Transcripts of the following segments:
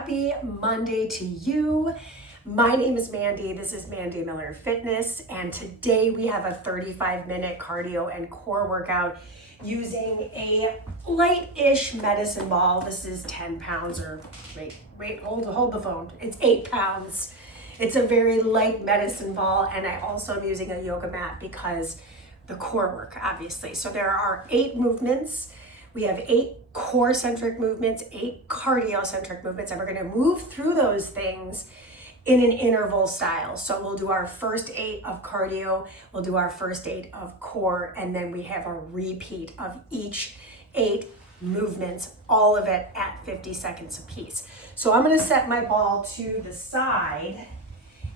Happy Monday to you. My name is Mandy. This is Mandy Miller Fitness, and today we have a 35-minute cardio and core workout using a light-ish medicine ball. This is 10 pounds, or wait, hold the phone. It's 8 pounds. It's a very light medicine ball, and I also am using a yoga mat because the core work, obviously. So there are 8 movements. We have 8 core-centric movements, 8 cardio-centric movements, and we're gonna move through those things in an interval style. So we'll do our first 8 of cardio, we'll do our first 8 of core, and then we have a repeat of each 8 movements, all of it at 50 seconds apiece. So I'm gonna set my ball to the side,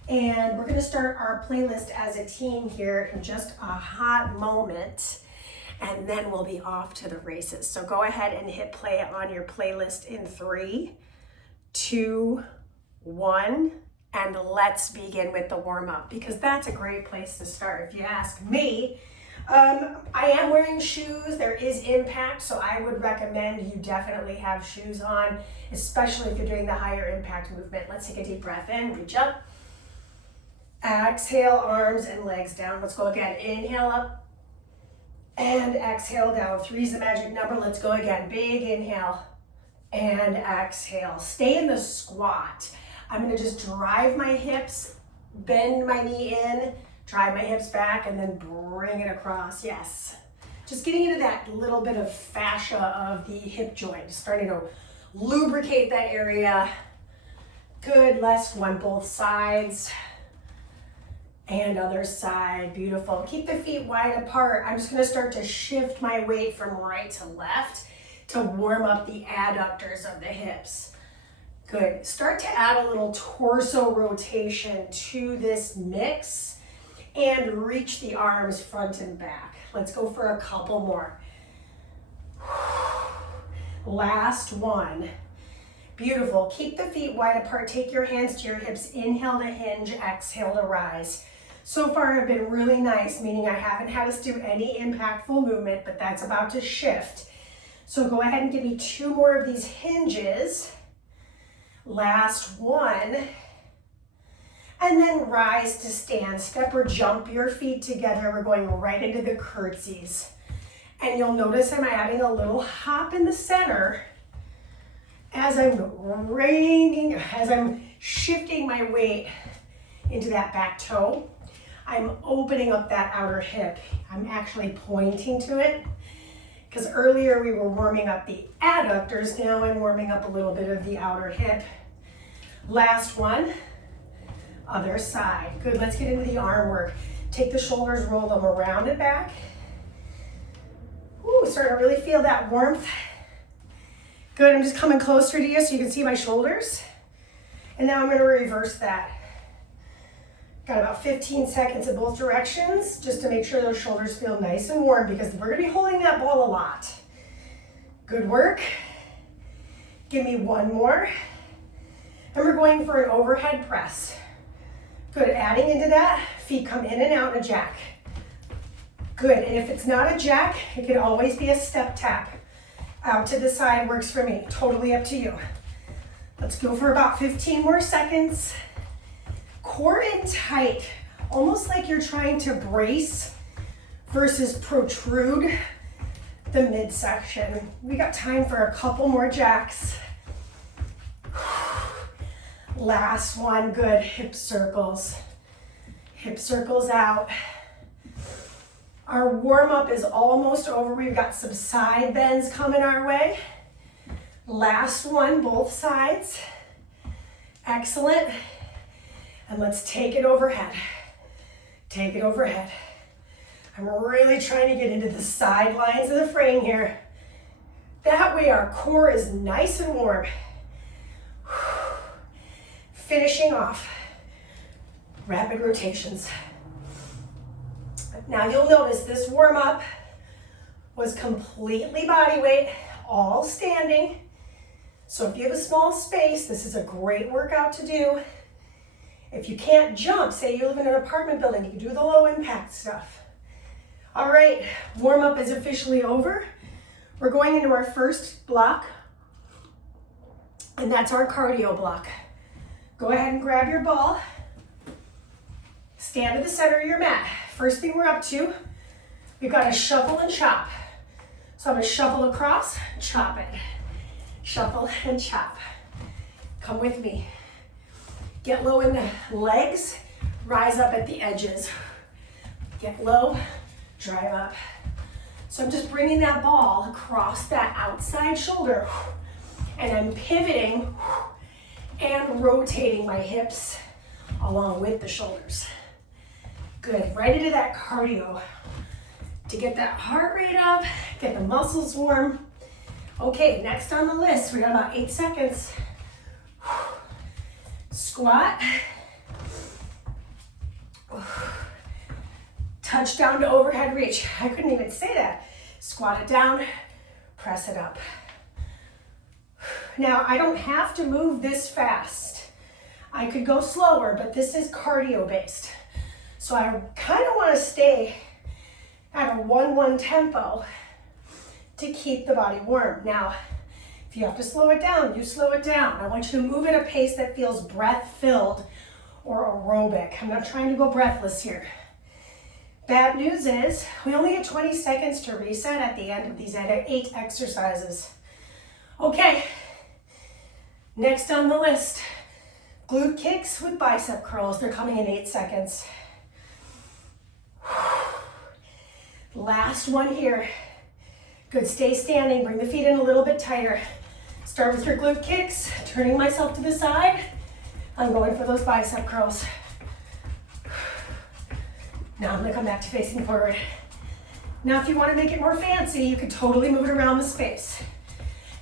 and we're gonna start our playlist as a team here in just a hot moment. And then we'll be off to the races. So go ahead and hit play on your playlist in 3, 2, 1, and let's begin with the warm-up, because that's a great place to start if you ask me. I am wearing shoes. There is impact, so I would recommend you definitely have shoes on, especially if you're doing the higher impact movement. Let's take a deep breath in, reach up. Exhale, arms and legs down. Let's go again. Inhale up. And exhale down. 3 is the magic number. Let's go again. Big inhale and exhale. Stay in the squat. I'm gonna just drive my hips, bend my knee in, drive my hips back, and then bring it across. Yes. Just getting into that little bit of fascia of the hip joint, starting to lubricate that area. Good. Last one, both sides. And other side, beautiful. Keep the feet wide apart. I'm just gonna start to shift my weight from right to left to warm up the adductors of the hips. Good. Start to add a little torso rotation to this mix and reach the arms front and back. Let's go for a couple more. Last one. Beautiful. Keep the feet wide apart. Take your hands to your hips. Inhale to hinge, exhale to rise. So far I've been really nice, meaning I haven't had us do any impactful movement, but that's about to shift. So go ahead and give me 2 more of these hinges. Last one. And then rise to stand. Step or jump your feet together. We're going right into the curtsies. And you'll notice I'm adding a little hop in the center as I'm shifting my weight into that back toe. I'm opening up that outer hip. I'm actually pointing to it because earlier we were warming up the adductors. Now I'm warming up a little bit of the outer hip. Last one, other side. Good, let's get into the arm work. Take the shoulders, roll them around and back. Ooh, starting to really feel that warmth. Good, I'm just coming closer to you so you can see my shoulders. And now I'm gonna reverse that. Got about 15 seconds in both directions just to make sure those shoulders feel nice and warm, because we're gonna be holding that ball a lot. Good work. Give me 1 more. And we're going for an overhead press. Good, adding into that, feet come in and out in a jack. Good, and if it's not a jack, it can always be a step tap. Out to the side works for me, totally up to you. Let's go for about 15 more seconds. Core in tight, almost like you're trying to brace versus protrude the midsection. We got time for a couple more jacks. Last one, good, hip circles. Hip circles out. Our warm-up is almost over. We've got some side bends coming our way. Last one, both sides. Excellent. And let's take it overhead. Take it overhead. I'm really trying to get into the side lines of the frame here. That way our core is nice and warm. Finishing off. Rapid rotations. Now you'll notice this warm-up was completely body weight, all standing. So if you have a small space, this is a great workout to do. If you can't jump, say you live in an apartment building, you can do the low impact stuff. All right, warm-up is officially over. We're going into our first block. And that's our cardio block. Go ahead and grab your ball. Stand at the center of your mat. First thing we're up to, we've got to shuffle and chop. So I'm going to shuffle across, chop it. Shuffle and chop. Come with me. Get low in the legs, rise up at the edges. Get low, drive up. So I'm just bringing that ball across that outside shoulder, and I'm pivoting and rotating my hips along with the shoulders. Good, right into that cardio to get that heart rate up, get the muscles warm. Okay, next on the list, we got about 8 seconds. Squat. Touch down to overhead reach. I couldn't even say that. Squat it down, press it up. Now, I don't have to move this fast. I could go slower, but this is cardio based. So I kind of want to stay at a 1-1 tempo to keep the body warm. Now, if you have to slow it down, you slow it down. I want you to move at a pace that feels breath-filled or aerobic. I'm not trying to go breathless here. Bad news is we only get 20 seconds to reset at the end of these 8 exercises. Okay, next on the list, glute kicks with bicep curls. They're coming in 8 seconds. Last one here. Good, stay standing, bring the feet in a little bit tighter. Start with your glute kicks, turning myself to the side. I'm going for those bicep curls. Now I'm gonna come back to facing forward. Now if you wanna make it more fancy, you could totally move it around the space.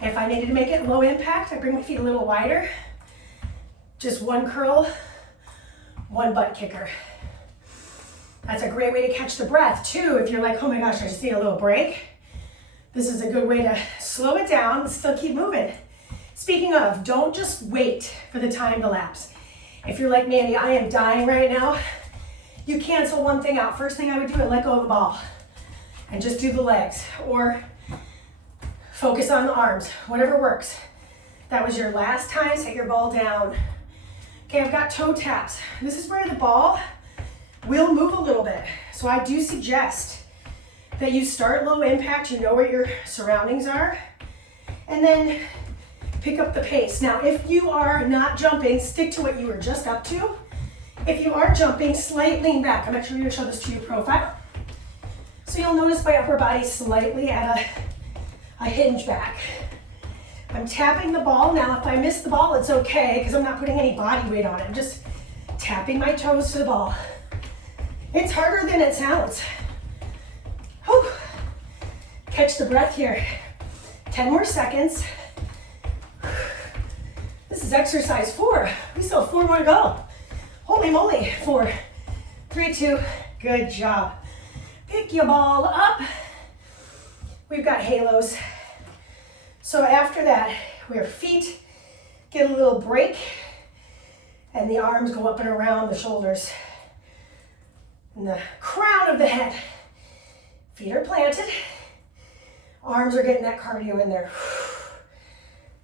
And if I needed to make it low impact, I bring my feet a little wider. Just one curl, one butt kicker. That's a great way to catch the breath too. If you're like, oh my gosh, I just need a little break. This is a good way to slow it down and still keep moving. Speaking of, don't just wait for the time to lapse. If you're like Mandy, I am dying right now, you cancel one thing out. First thing I would do is let go of the ball and just do the legs, or focus on the arms, whatever works. That was your last time, set your ball down. Okay, I've got toe taps. This is where the ball will move a little bit. So I do suggest that you start low impact, you know where your surroundings are, and then pick up the pace. Now, if you are not jumping, stick to what you were just up to. If you are jumping, slight lean back. I'm actually gonna show this to you profile. So you'll notice my upper body slightly at a hinge back. I'm tapping the ball. Now, if I miss the ball, it's okay, because I'm not putting any body weight on it. I'm just tapping my toes to the ball. It's harder than it sounds. Whew. Catch the breath here. 10 more seconds. This is exercise 4. We still have 4 more to go. Holy moly. 4, 3, 2, good job. Pick your ball up. We've got halos. So after that, your feet get a little break, and the arms go up and around the shoulders and the crown of the head. Feet are planted. Arms are getting that cardio in there.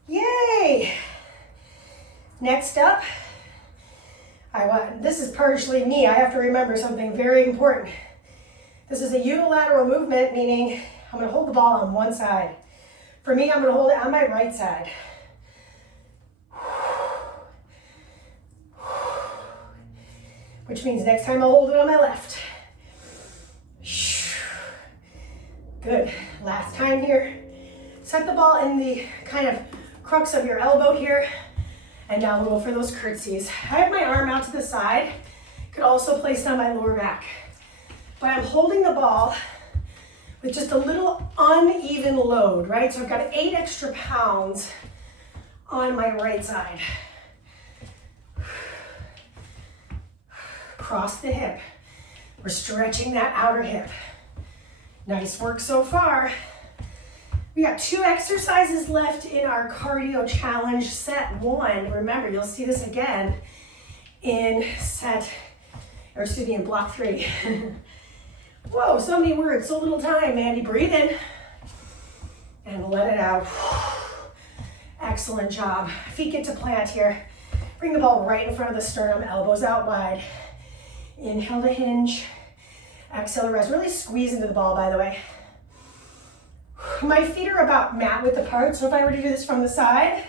Yay! Next up, this is partially me. I have to remember something very important. This is a unilateral movement, meaning I'm gonna hold the ball on one side. For me, I'm gonna hold it on my right side. Which means next time I'll hold it on my left. Good, last time here. Set the ball in the kind of crux of your elbow here, and now we'll go for those curtsies. I have my arm out to the side. Could also place it on my lower back. But I'm holding the ball with just a little uneven load, right? So I've got 8 extra pounds on my right side. Cross the hip. We're stretching that outer hip. Nice work so far. We got 2 exercises left in our cardio challenge set 1. Remember, you'll see this again in in block 3. Whoa, so many words, so little time, Mandy. Breathe in and let it out. Excellent job. Feet get to plant here. Bring the ball right in front of the sternum, elbows out wide. Inhale to hinge. Exhale to rise. Really squeeze into the ball, by the way. My feet are about mat width apart, so if I were to do this from the side,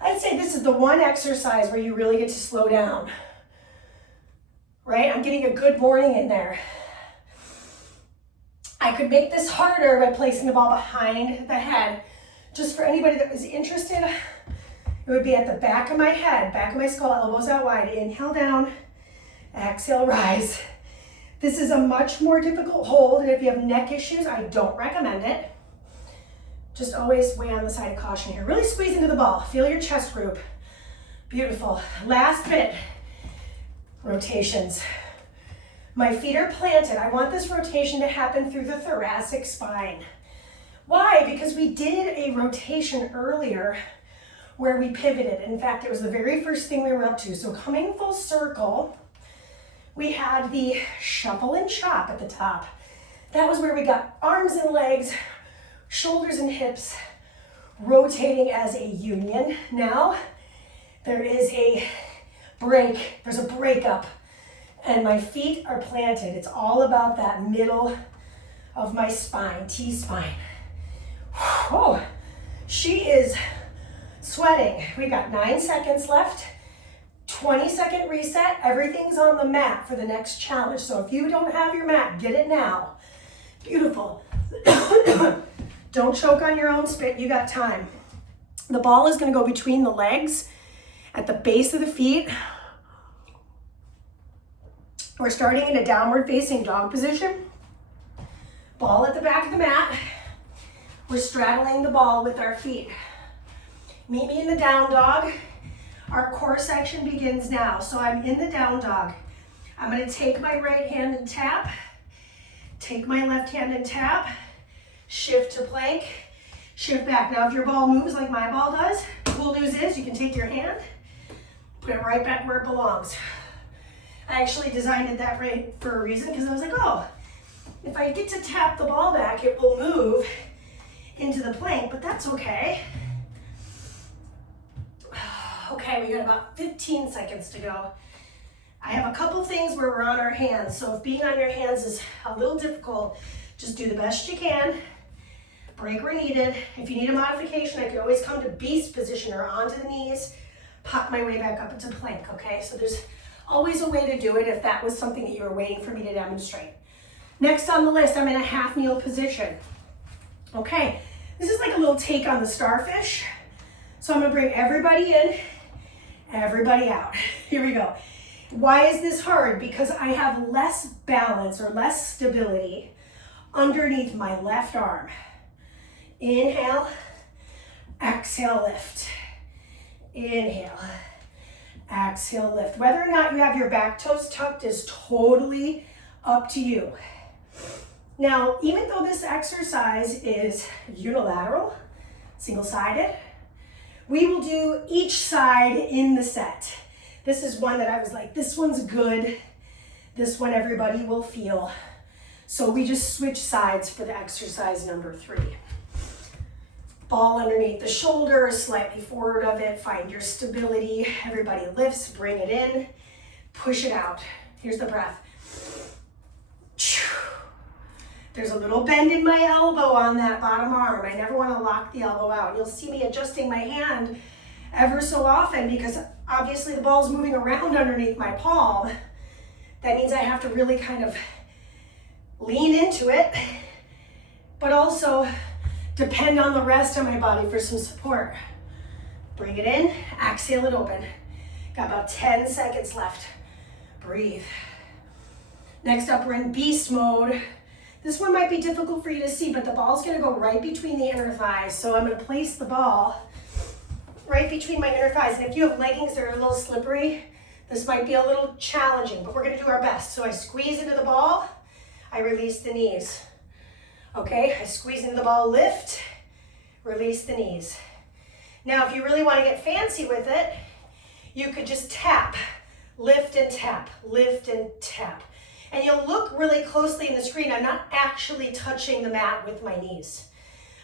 I'd say this is the one exercise where you really get to slow down, right? I'm getting a good morning in there. I could make this harder by placing the ball behind the head. Just for anybody that was interested, it would be at the back of my head, back of my skull, elbows out wide. Inhale down, exhale, rise. This is a much more difficult hold, and if you have neck issues, I don't recommend it. Just always weigh on the side of caution here. Really squeeze into the ball. Feel your chest group. Beautiful. Last bit. Rotations. My feet are planted. I want this rotation to happen through the thoracic spine. Why? Because we did a rotation earlier where we pivoted. In fact, it was the very first thing we were up to. So coming full circle, we had the shuffle and chop at the top. That was where we got arms and legs, shoulders and hips rotating as a union. Now there is a break, there's a breakup, and my feet are planted. It's all about that middle of my spine, T-spine. Oh, she is sweating. We got 9 seconds left. 20-second reset. Everything's on the mat for the next challenge. So if you don't have your mat, get it now. Beautiful. Don't choke on your own spit. You got time. The ball is going to go between the legs at the base of the feet. We're starting in a downward facing dog position. Ball at the back of the mat. We're straddling the ball with our feet. Meet me in the down dog. Our core section begins now. So I'm in the down dog. I'm going to take my right hand and tap. Take my left hand and tap. Shift to plank. Shift back. Now if your ball moves like my ball does, cool news is you can take your hand, put it right back where it belongs. I actually designed it that way for a reason because I was like, oh, if I get to tap the ball back, it will move into the plank, but that's okay. Okay, we got about 15 seconds to go. I have a couple things where we're on our hands, so if being on your hands is a little difficult, just do the best you can. Break where needed. If you need a modification, I could always come to beast position or onto the knees, pop my way back up into plank, okay? So there's always a way to do it if that was something that you were waiting for me to demonstrate. Next on the list, I'm in a half kneel position. Okay, this is like a little take on the starfish. So I'm gonna bring everybody in, everybody out. Here we go. Why is this hard? Because I have less balance or less stability underneath my left arm. Inhale, exhale, lift. Inhale, exhale, lift. Whether or not you have your back toes tucked is totally up to you. Now, even though this exercise is unilateral, single-sided, we will do each side in the set. This is one that I was like, this one's good. This one everybody will feel. So we just switch sides for the exercise number 3. Ball underneath the shoulders, slightly forward of it. Find your stability. Everybody lifts, bring it in, push it out. Here's the breath. There's a little bend in my elbow on that bottom arm. I never want to lock the elbow out. You'll see me adjusting my hand ever so often because obviously the ball's moving around underneath my palm. That means I have to really kind of lean into it, but also depend on the rest of my body for some support. Bring it in, exhale it open. Got about 10 seconds left. Breathe. Next up, we're in beast mode. This one might be difficult for you to see, but the ball's gonna go right between the inner thighs. So I'm gonna place the ball right between my inner thighs. And if you have leggings that are a little slippery, this might be a little challenging, but we're gonna do our best. So I squeeze into the ball, I release the knees. Okay, I squeeze into the ball, lift, release the knees. Now, if you really wanna get fancy with it, you could just tap, lift and tap, lift and tap. And you'll look really closely in the screen. I'm not actually touching the mat with my knees.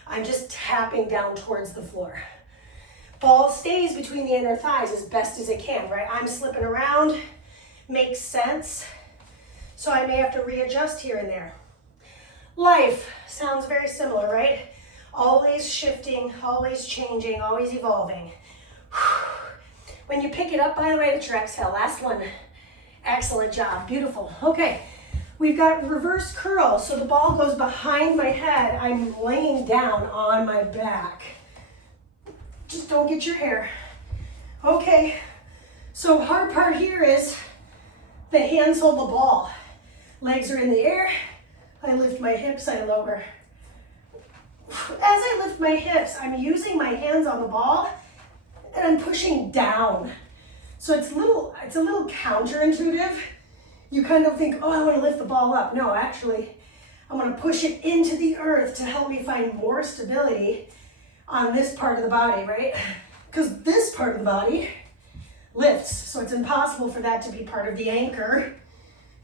I'm just tapping down towards the floor. Ball stays between the inner thighs as best as it can, right? I'm slipping around, makes sense. So I may have to readjust here and there. Life sounds very similar, right? Always shifting, always changing, always evolving. When you pick it up, by the way, that's your exhale. Last one. Excellent job, beautiful. Okay, we've got reverse curl. So the ball goes behind my head. I'm laying down on my back. Just don't get your hair. Okay, so hard part here is the hands hold the ball. Legs are in the air. I lift my hips, I lower. As I lift my hips, I'm using my hands on the ball and I'm pushing down. So it's a little counterintuitive. You kind of think, oh, I want to lift the ball up. No, actually, I want to push it into the earth to help me find more stability on this part of the body, right? Because this part of the body lifts, so it's impossible for that to be part of the anchor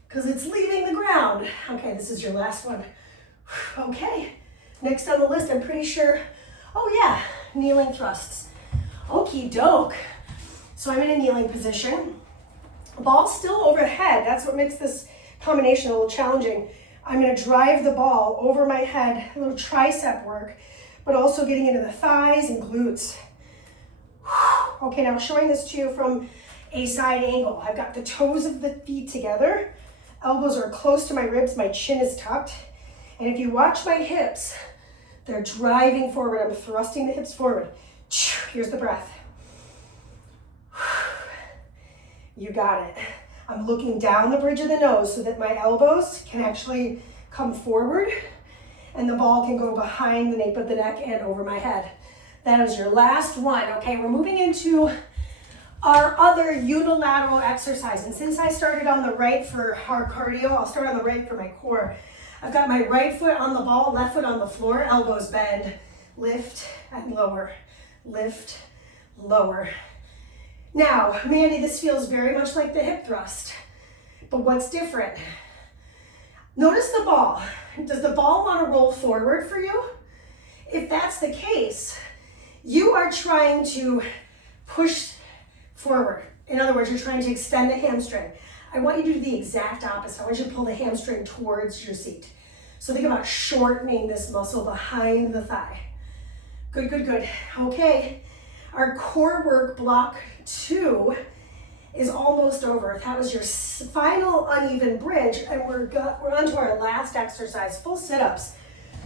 because it's leaving the ground. Okay, this is your last one. Okay, next on the list, I'm pretty sure, oh yeah, kneeling thrusts. Okie doke. So I'm in a kneeling position. Ball still overhead. That's what makes this combination a little challenging. I'm gonna drive the ball over my head, a little tricep work, but also getting into the thighs and glutes. Okay, now showing this to you from a side angle. I've got the toes of the feet together. Elbows are close to my ribs. My chin is tucked. And if you watch my hips, they're driving forward. I'm thrusting the hips forward. Here's the breath. You got it. I'm looking down the bridge of the nose so that my elbows can actually come forward and the ball can go behind the nape of the neck and over my head. That is your last one. Okay, we're moving into our other unilateral exercise. And since I started on the right for hard cardio, I'll start on the right for my core. I've got my right foot on the ball, left foot on the floor, elbows bend, lift and lower, lift, lower. Now, Mandy, this feels very much like the hip thrust, but what's different? Notice the ball. Does the ball want to roll forward for you? If that's the case, you are trying to push forward. In other words, you're trying to extend the hamstring. I want you to do the exact opposite. I want you to pull the hamstring towards your seat. So think about shortening this muscle behind the thigh. Good, good, good. Okay, our core work block 2 is almost over. That was your final uneven bridge, and we're on to our last exercise, full sit-ups.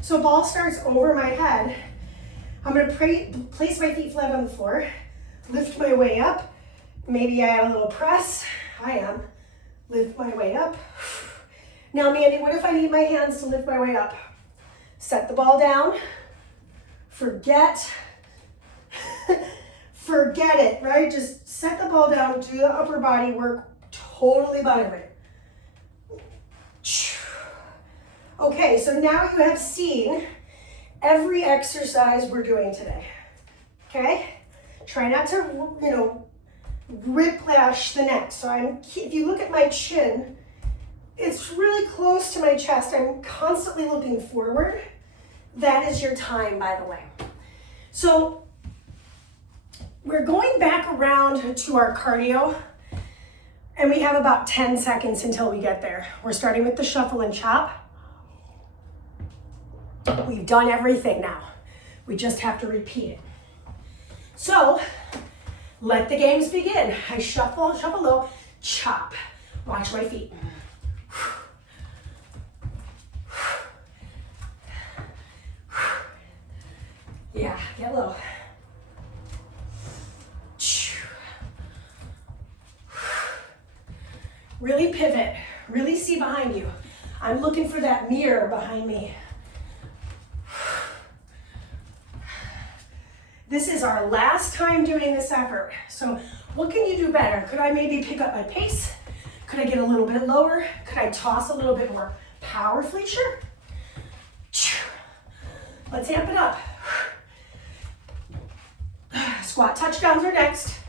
So ball starts over my head. I'm gonna place my feet flat on the floor, lift my way up. Maybe I add a little press. I am. Lift my way up. Now, Mandy, what if I need my hands to lift my way up? Set the ball down. Forget it, right? Just set the ball down, do the upper body work, totally body weight. Okay, so now you have seen every exercise we're doing today, okay? Try not to, whiplash the neck. So if you look at my chin, it's really close to my chest. I'm constantly looking forward. That is your time, by the way. So we're going back around to our cardio, and we have about 10 seconds until we get there. We're starting with the shuffle and chop. We've done everything now. We just have to repeat it. So let the games begin. I shuffle low, chop. Watch my feet. Yeah, get low. Really pivot, really see behind you. I'm looking for that mirror behind me. This is our last time doing this effort. So what can you do better? Could I maybe pick up my pace? Could I get a little bit lower? Could I toss a little bit more powerfully? Sure. Let's amp it up. Squat touchdowns are next.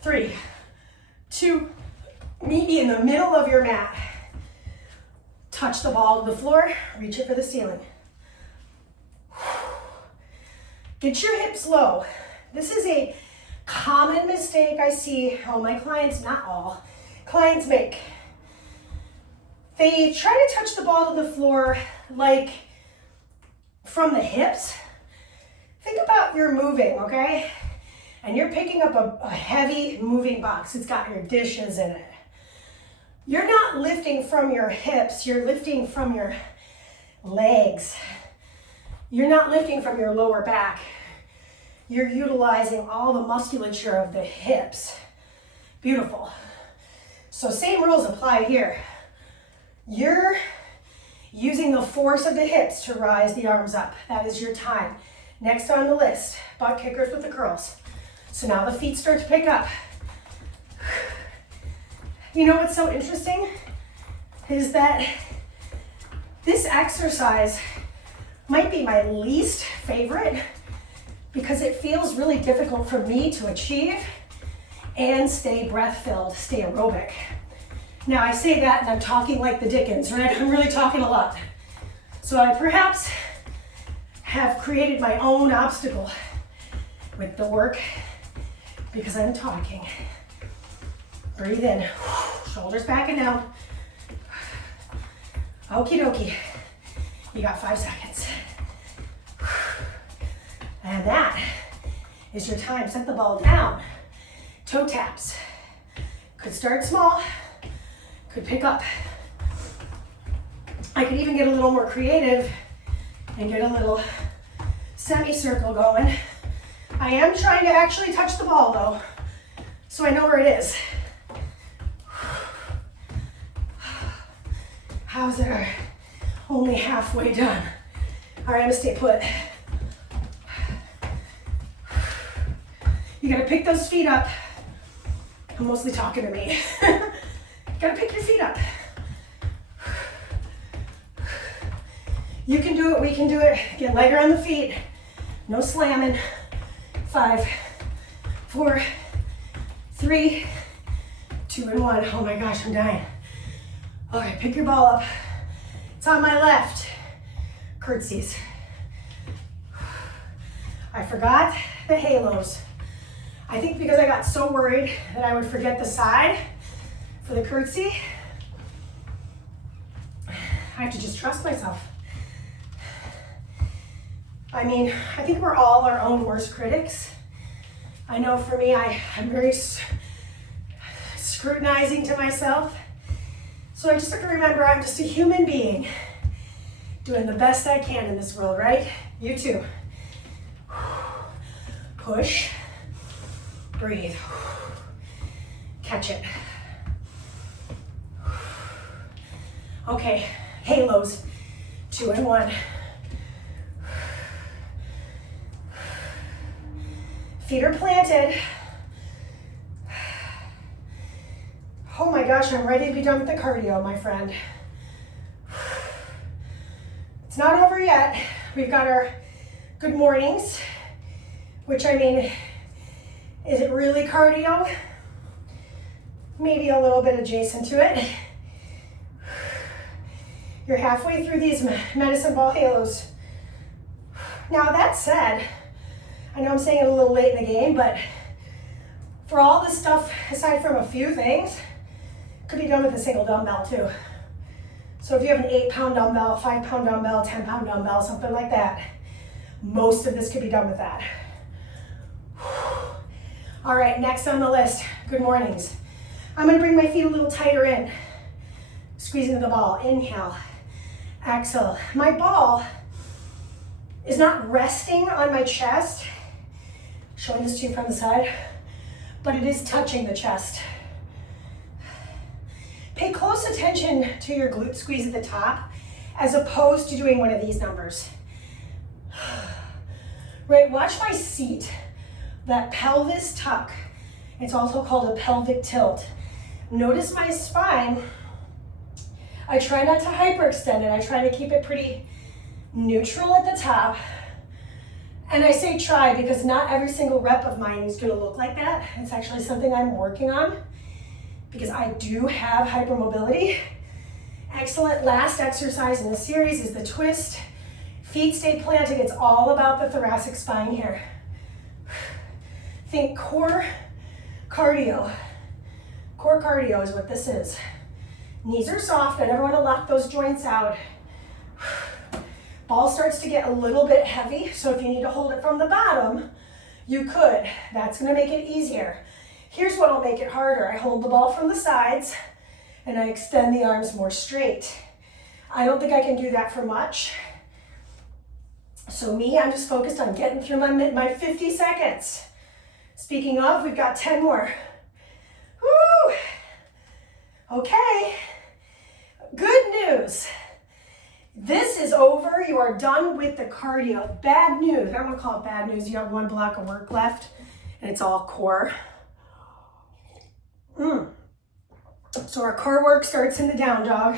3, 2, Meet me in the middle of your mat. Touch the ball to the floor, reach it for the ceiling. Get your hips low. This is a common mistake I see all my clients, not all, clients make. They try to touch the ball to the floor like from the hips. Think about you're moving, okay? And you're picking up a heavy moving box. It's got your dishes in it. You're not lifting from your hips, you're lifting from your legs. You're not lifting from your lower back. You're utilizing all the musculature of the hips. Beautiful. So same rules apply here. You're using the force of the hips to rise the arms up. That is your time. Next on the list, butt kickers with the curls. So now the feet start to pick up. You know what's so interesting is that this exercise might be my least favorite because it feels really difficult for me to achieve and stay breath-filled, stay aerobic. Now I say that and I'm talking like the Dickens, right? I'm really talking a lot. So I perhaps have created my own obstacle with the work because I'm talking. Breathe in, shoulders back and down. Okie dokie, you got 5 seconds. And that is your time. Set the ball down. Toe taps. Could start small, could pick up. I could even get a little more creative and get a little semicircle going. I am trying to actually touch the ball though, so I know where it is. How's it? Only halfway done. All right, I'm gonna stay put. You gotta pick those feet up. I'm mostly talking to me. You gotta pick your feet up. You can do it, we can do it. Get lighter on the feet. No slamming. 5, 4, 3, 2, and 1. Oh my gosh, I'm dying. Okay, pick your ball up. It's on my left. Curtsies. I forgot the halos. I think because I got so worried that I would forget the side for the curtsy, I have to just trust myself. I mean, I think we're all our own worst critics. I know for me, I'm very scrutinizing to myself. So I just have to remember I'm just a human being doing the best I can in this world, right? You too. Push, breathe, catch it. Okay, halos, 2 and 1. Feet are planted. Oh my gosh, I'm ready to be done with the cardio, my friend. It's not over yet. We've got our good mornings, which I mean, is it really cardio? Maybe a little bit adjacent to it. You're halfway through these medicine ball halos. Now that said, I know I'm saying it a little late in the game, but for all this stuff, aside from a few things, could be done with a single dumbbell too. So if you have an 8-pound dumbbell, 5-pound dumbbell, 10-pound dumbbell, something like that, most of this could be done with that. All right, next on the list, good mornings. I'm gonna bring my feet a little tighter in, squeezing the ball, inhale, exhale. My ball is not resting on my chest, showing this to you from the side, but it is touching the chest. Pay close attention to your glute squeeze at the top as opposed to doing one of these numbers. Right, watch my seat, that pelvis tuck. It's also called a pelvic tilt. Notice my spine. I try not to hyperextend it. I try to keep it pretty neutral at the top. And I say try because not every single rep of mine is gonna look like that. It's actually something I'm working on because I do have hypermobility. Excellent. Last exercise in the series is the twist. Feet stay planted. It's all about the thoracic spine here. Think core cardio. Core cardio is what this is. Knees are soft. I never want to lock those joints out. Ball starts to get a little bit heavy, so if you need to hold it from the bottom, you could. That's going to make it easier. Here's what will make it harder. I hold the ball from the sides, and I extend the arms more straight. I don't think I can do that for much. So me, I'm just focused on getting through my 50 seconds. Speaking of, we've got 10 more. Woo! Okay. Good news. This is over. You are done with the cardio. Bad news. I don't want to call it bad news. You have one block of work left, and it's all core. So our core work starts in the down dog.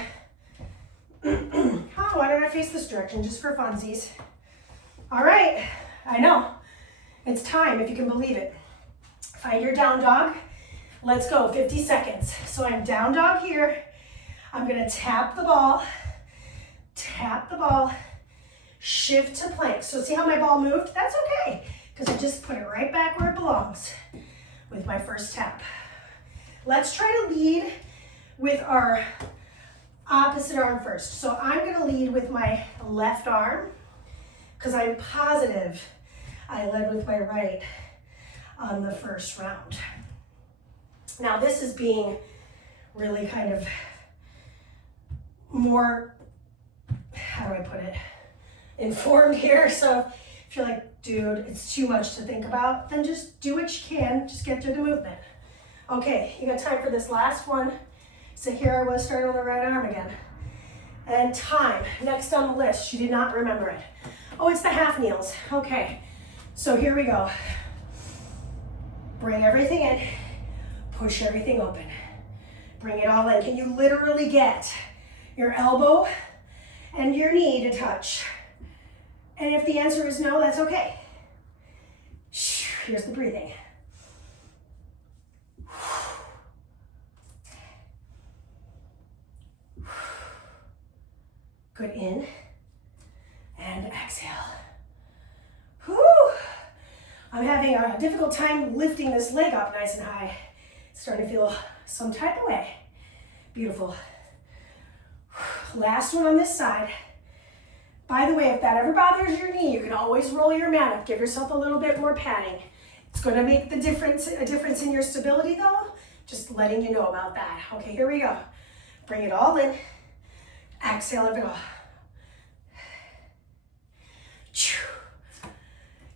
Oh, why don't I face this direction just for funsies? All right. I know. It's time, if you can believe it. Find your down dog. Let's go. 50 seconds. So I'm down dog here. I'm going to tap the ball, shift to plank. So see how my ball moved? That's okay, because I just put it right back where it belongs with my first tap. Let's try to lead with our opposite arm first. So I'm going to lead with my left arm, because I'm positive I led with my right on the first round. Now this is being really kind of more, how do I put it, informed here. So if you're like, dude, it's too much to think about, then just do what you can, just get through the movement. Okay, you got time for this last one. So here I was starting on the right arm again. And time, next on the list, she did not remember it. Oh, it's the half kneels. Okay, so here we go. Bring everything in, push everything open. Bring it all in. Can you literally get your elbow and your knee to touch? And if the answer is no, that's okay. Here's the breathing. Good, in and exhale. Whew. I'm having a difficult time lifting this leg up nice and high. It's starting to feel some type of way. Beautiful. Last one on this side. By the way, if that ever bothers your knee, you can always roll your mat up. Give yourself a little bit more padding. It's going to make a difference in your stability though. Just letting you know about that. Okay, here we go. Bring it all in. Exhale it all.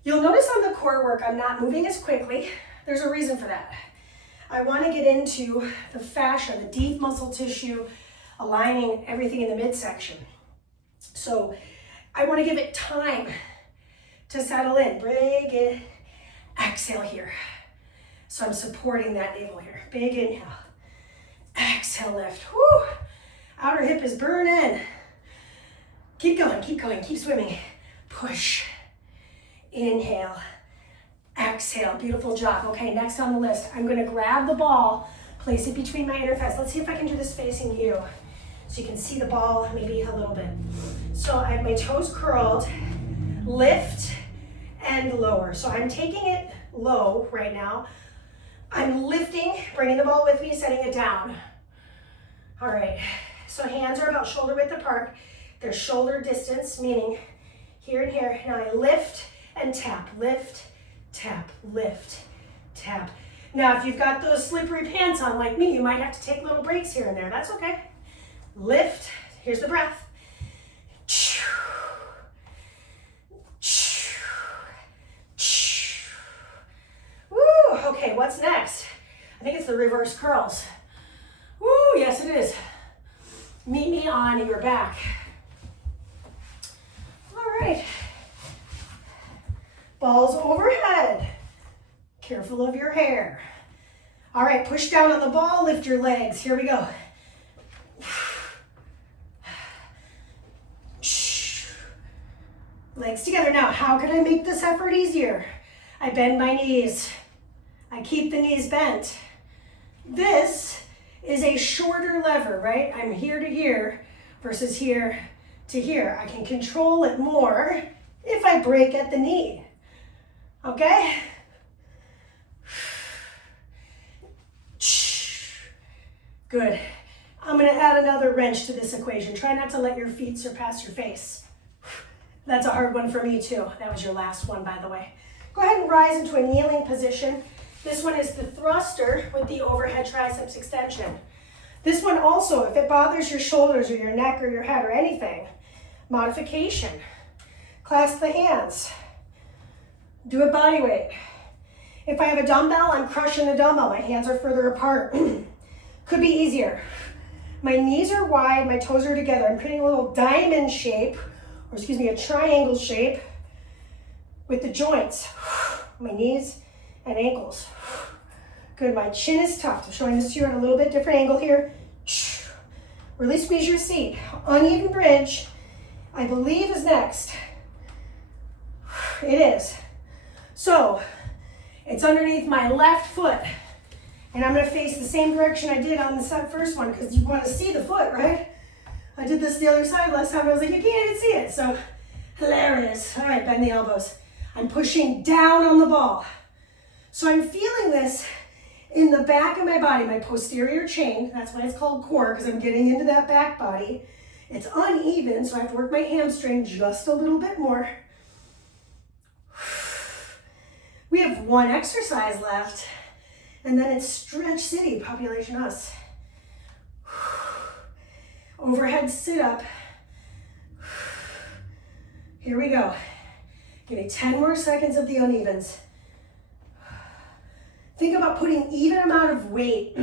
You'll notice on the core work, I'm not moving as quickly. There's a reason for that. I want to get into the fascia, the deep muscle tissue, aligning everything in the midsection. So I want to give it time to settle in. Bring it, exhale here. So I'm supporting that navel here. Big inhale, exhale, lift. Whew. Outer hip is burning. Keep going, keep swimming. Push, inhale, exhale, beautiful job. Okay, next on the list, I'm gonna grab the ball, place it between my inner thighs. Let's see if I can do this facing you. So you can see the ball maybe a little bit. So I have my toes curled, lift and lower. So I'm taking it low right now. I'm lifting, bringing the ball with me, setting it down. All right, so hands are about shoulder width apart. They're shoulder distance, meaning here and here. Now I lift and tap, lift, tap, lift, tap. Now if you've got those slippery pants on like me, you might have to take little breaks here and there. That's okay. Lift, here's the breath. Woo, okay, what's next? I think it's the reverse curls. Woo, yes it is. Meet me on your back. All right. Balls overhead. Careful of your hair. All right, push down on the ball, lift your legs. Here we go. Legs together. Now, how can I make this effort easier? I bend my knees. I keep the knees bent. This is a shorter lever, right? I'm here to here versus here to here. I can control it more if I break at the knee, okay? Good. I'm gonna add another wrench to this equation. Try not to let your feet surpass your face. That's a hard one for me too. That was your last one, by the way. Go ahead and rise into a kneeling position. This one is the thruster with the overhead triceps extension. This one also, if it bothers your shoulders or your neck or your head or anything, modification. Clasp the hands. Do it body weight. If I have a dumbbell, I'm crushing the dumbbell. My hands are further apart. Could be easier. My knees are wide, my toes are together. I'm creating a little diamond shape, or excuse me, a triangle shape with the joints. My knees and ankles. Good, my chin is tucked. I'm showing this to you at a little bit different angle here. Really squeeze your seat. Uneven bridge, I believe, is next. It is. So, it's underneath my left foot. And I'm gonna face the same direction I did on the first one because you wanna see the foot, right? I did this the other side last time. I was like, you can't even see it. So, hilarious. All right, bend the elbows. I'm pushing down on the ball. So I'm feeling this in the back of my body, my posterior chain. That's why it's called core, because I'm getting into that back body. It's uneven, so I have to work my hamstring just a little bit more. We have one exercise left, and then it's Stretch City, Population Us. Overhead sit up. Here we go. Give me 10 more seconds of the unevens. Think about putting even amount of weight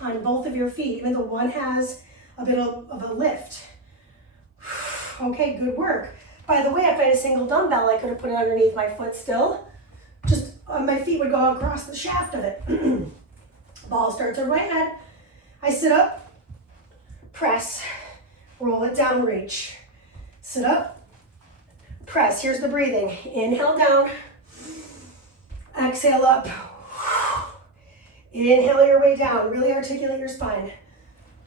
on both of your feet, even though one has a bit of a lift. Okay, good work. By the way, if I had a single dumbbell, I could have put it underneath my foot still. Just my feet would go across the shaft of it. Ball starts over my head. I sit up, press, roll it down, reach. Sit up, press. Here's the breathing. Inhale down, exhale up. Inhale your way down, really articulate your spine.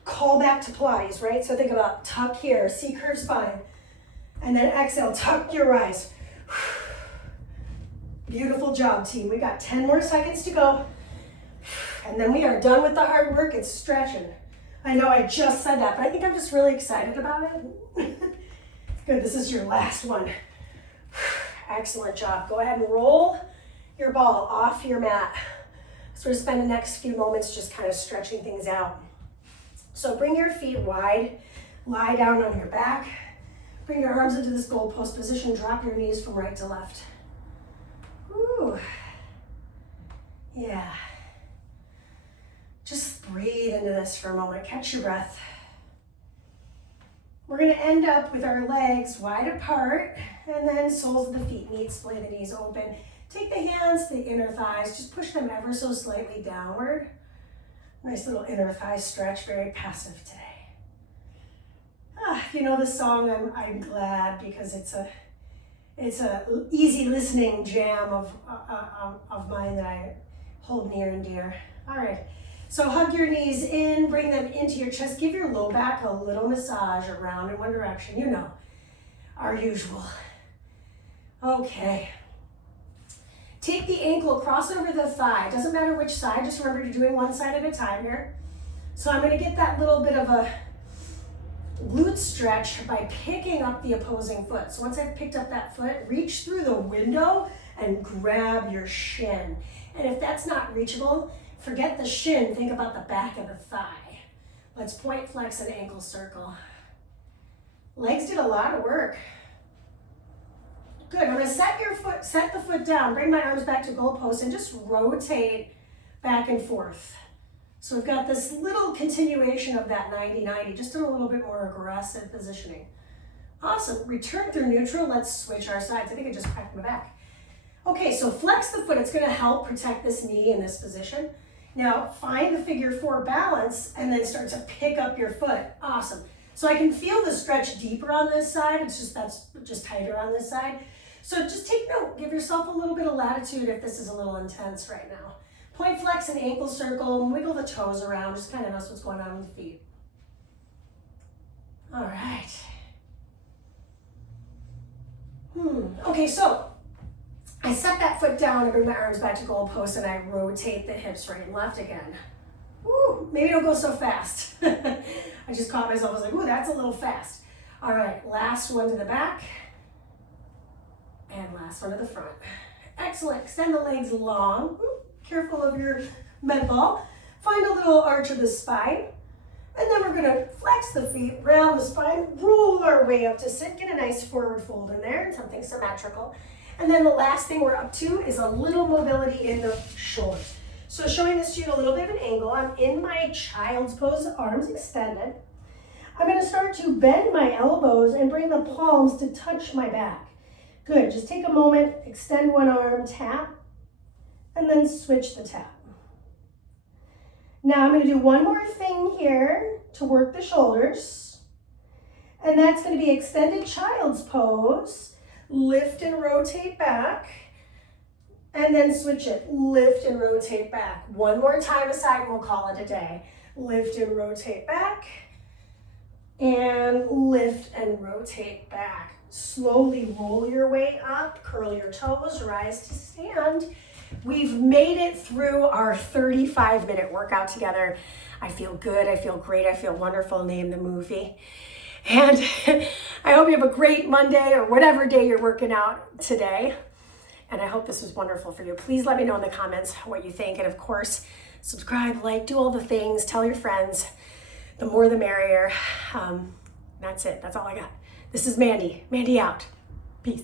Call back to Pilates, right? So think about tuck here, C-curve spine. And then exhale, tuck your rise. Beautiful job, team. We got 10 more seconds to go. And then we are done with the hard work. It's stretching. I know I just said that, but I think I'm just really excited about it. Good, this is your last one. Excellent job. Go ahead and roll your ball off your mat. So we're gonna spend the next few moments just kind of stretching things out. So bring your feet wide, lie down on your back, bring your arms into this goalpost position, drop your knees from right to left. Ooh. Yeah. Just breathe into this for a moment, catch your breath. We're gonna end up with our legs wide apart and then soles of the feet meet, splay the knees open. Take the hands to the inner thighs, just push them ever so slightly downward. Nice little inner thigh stretch, very passive today. If you know the song, I'm glad because it's a easy listening jam of mine that I hold near and dear. All right, so hug your knees in, bring them into your chest. Give your low back a little massage around in one direction, you know, our usual. Okay. Take the ankle, cross over the thigh. Doesn't matter which side, just remember you're doing one side at a time here. So I'm gonna get that little bit of a glute stretch by picking up the opposing foot. So once I've picked up that foot, reach through the window and grab your shin. And if that's not reachable, forget the shin, think about the back of the thigh. Let's point, flex, and ankle circle. Legs did a lot of work. Good, I'm gonna set the foot down, bring my arms back to goalpost and just rotate back and forth. So we've got this little continuation of that 90-90, just in a little bit more aggressive positioning. Awesome, return through neutral. Let's switch our sides. I think I just cracked my back. Okay, so flex the foot. It's gonna help protect this knee in this position. Now find the figure 4 balance and then start to pick up your foot. Awesome. So I can feel the stretch deeper on this side. That's just tighter on this side. So just take note, give yourself a little bit of latitude if this is a little intense right now. Point flex and ankle circle, wiggle the toes around, just kind of notice what's going on with the feet. All right. Okay, so I set that foot down, I bring my arms back to goalpost, and I rotate the hips right and left again. Ooh, maybe don't go so fast. I just caught myself, I was like, ooh, that's a little fast. All right, last one to the back, and last one to the front. Excellent, extend the legs long. Ooh, careful of your med ball. Find a little arch of the spine. And then we're gonna flex the feet, round the spine, roll our way up to sit, get a nice forward fold in there, something symmetrical. And then the last thing we're up to is a little mobility in the shoulders. So showing this to you at a little bit of an angle, I'm in my child's pose, arms extended. I'm gonna start to bend my elbows and bring the palms to touch my back. Good, just take a moment, extend one arm, tap, and then switch the tap. Now I'm gonna do one more thing here to work the shoulders. And that's gonna be extended child's pose. Lift and rotate back. And then switch it, lift and rotate back. One more time aside, we'll call it a day. Lift and rotate back. And lift and rotate back. Slowly roll your way up, curl your toes, rise to stand. We've made it through our 35-minute workout together. I feel good, I feel great, I feel wonderful, name the movie. And I hope you have a great Monday or whatever day you're working out today. And I hope this was wonderful for you. Please let me know in the comments what you think. And of course, subscribe, like, do all the things, tell your friends. The more the merrier. That's it, that's all I got. This is Mandy. Mandy out. Peace.